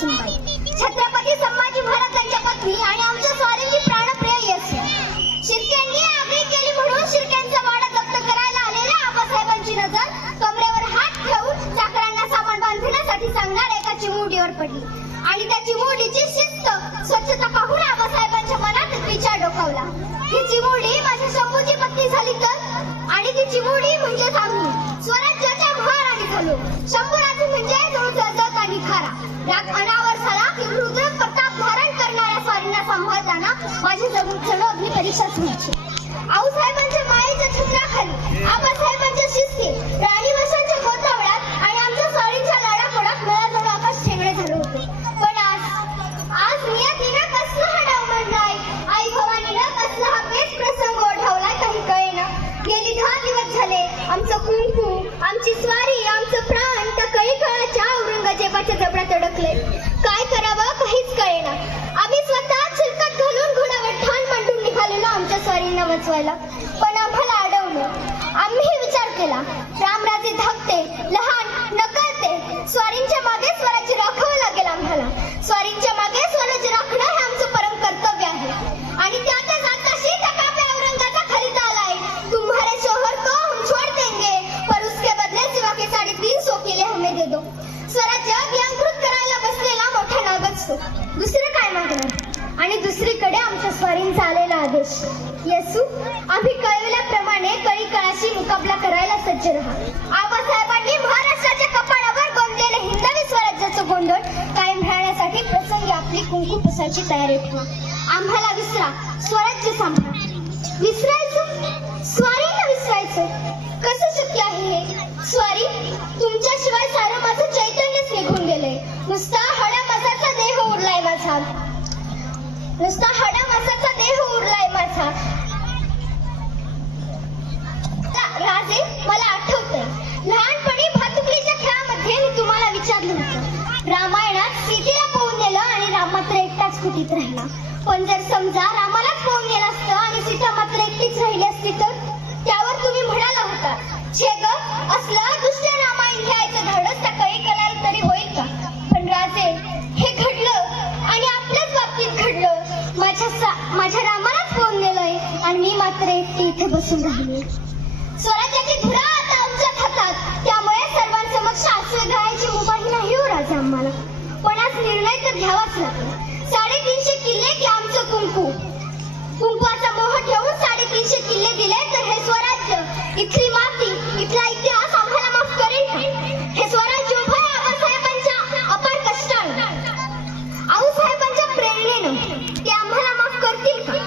सुनबाई, छत्रपती संभाजी महाराजांच्या पत्नी आणि आमच्या स्वारींची प्राणप्रिय येसू. शिर्क्यांनी आगळी केली म्हणून शिर्क्यांचा वाडा जप्त करायला आलेल्या आबासाहेबांची नजर कमरेवर हात ठेवून चाकरांना सामान बांधण्यासाठी सांगणार एका चिमुरडीवर पडली आणि त्या चिमुरडीची शिस्त स्वच्छता पाहून आबासाहेबांच्या मनात विचार डोकावला. ही चिमुरडी माझ्या शंभूची पत्नी झाली तर, आणि ती चिमुरडी म्हणजे आम्ही स्वराज्याच्या महाराणी झालो. शंभूराजे म्हणजे जळजळ आणि खारा राग अनावर झाला की रुद्र प्रताप धारण करणाऱ्या स्वारींना सांभाळताना माझी जणू अग्नी परीक्षाच व्हायची. आऊसाहेबांच्या मायेच्या छत्राखाली, आबासाहेबांच्या शिस्ती, राणी वसांच्या गोतावळ्यात आणि आमच्या स्वारींच्या लाडापोडात मला जणू आकाश ठेंगणे झाले होते. पण आज नियतीनं कसला हा डाव मांडलाय, आई भवानीनं कसला हा बेस प्रसंग ओढावलाय काही कळेना. गेली 10 दिवस झाले आमचं कुंकू, आमची स्वारी, आमचं प्राण त्या कळीकाळाच्या औरंगजेबाच्या जबड्यात अडकले. काय करावं काहीच कळेना. आम्ही स्वतः चिलकत घालून घोड्यावर ठाण मांडून निघालेलो आमच्या स्वारींना वाचवायला, पण आम्हाला अडवलं. आम्ही विचार केला, रामराजे धाकटे, लहान, नकळते, स्वारींच्या मागे स्वराज्य राखावं लागेल आम्हाला. स्वारींच्या मागे स्वराज्य राखणं हे आमचं परम कर्तव्य आहे. आणि त्यातच आताशी त्या काप्या औरंगाचा खरीदा आलाय. तुम्हारे शोहर को हम छोड़ देंगे, पर उसके बदले सिवा के 350 किले हमें दे दो. स्वराज्य विअंकृत करायला बसलेला मोठा नाग असतो. दुसरं काय मागणार. आणि दुसरीकडे आमच्या स्वारींचा आलेला आदेश, येसू, आम्ही कळविल्याप्रमाणे कळीकाळाशी मुकाबला करायला सज्ज राहा. आबासाहेबांनी महाराष्ट्राच्या कपाळावर गोंदलेले हिंदवी स्वराज्याचं गोंधळ कायम राहण्यासाठी प्रसंगी आपली कुंकू पुसायची तयारी ठेवा. आम्हाला विसरा, स्वराज्य सांभाळा. विसरायचं, स्वारींना विसरायचं, कसं शक्य आहे हे? स्वारी, तुमच्याशिवाय सारं माझं चैतन्यच निघून गेलंय. नुसता हडामासाचा देह उरलाय माझा, नुसता हडामासाचा देह उरलाय माझा. राजे, मला आठवतंय, लहानपणी भातुकलीच्या खेळामध्ये मी तुम्हाला विचारलं होतं. रामायणात सीतेला पळून नेलं आणि राम मात्र एकटाच कुटीत राहिला. पण जर समजा रामालाच पळून नेलं असतं आणि सीता मात्र एकटीच राहिली असती तर? त्यावर तुम्ही म्हणाला होता, छे ग, असलं दुष्ट रामायण लिहायचं धाडस त्या कळीकाळाला तरी होईल का? पण राजे, हे घडलं आणि आपल्याच बाबतीत घडलं. माझ्या रामालाच पळून नेलंय आणि मी मात्र एकटी इथे बसून राहिली. स्वराज्याची धुरा आता आमच्याच हातात, त्यामुळे सर्वांसमक्ष आश्रय घ्यायची मुभाही नाही हो राजा आम्हाला. पण आज निर्णय तर घ्यावाच लागेल. 350 किल्ले की आमचं कुंकू. कुंकवाचा मोह ठेवून 350 किल्ले दिले तर हे स्वराज्य, इथली माती, इथला इतिहास आम्हाला माफ करेल का? हे स्वराज्य उभं आहे आबासाहेबांच्या अपार कष्टानं, आऊसाहेबांच्या प्रेरणेनं. ते आम्हाला माफ करतील का?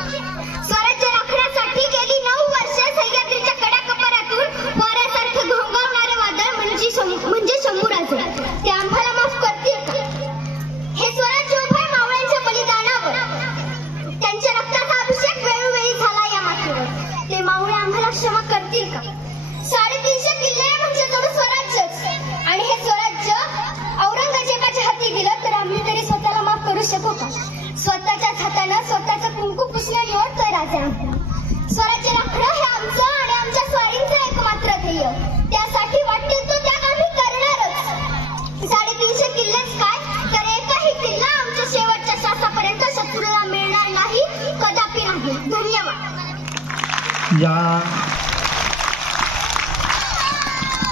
स्वराज्य राखण्यासाठी गेली 9 वर्षे सह्याद्रीच्या कडाकपारातून वाऱ्यासारखं घोंगावणारे वादळ म्हणजे शंभूराजे, ते आम्हाला माफ करतील का? हे स्वराज्य उभं आहे मावळ्यांच्या बलिदानावर, त्यांच्या रक्ताचा अभिषेक वेळोवेळी झाला या मातीवर. ते मावळे आम्हाला क्षमा करतील का? 350 किल्ले म्हणजे जणू स्वराज्यच, आणि हे स्वराज्य औरंगजेबाच्या हाती दिलं तर आम्ही तरी स्वतःला माफ करू शकू का? स्वतःच्याच हातानं स्वतःचं कुंकू पुसणं निवडतोय राजा आम्हाला. स्वराज्य राखणं हे आमचं आणि आमच्या स्वारींचं एकमात्र ध्येय. त्यासाठी वाटेल तो त्याग आम्ही करणारच. 350 किल्लेच काय, तर एकही किल्ला आमच्या शेवटच्या श्वासापर्यंत शत्रूला मिळणार नाही, कदापि नाही. धन्यवाद.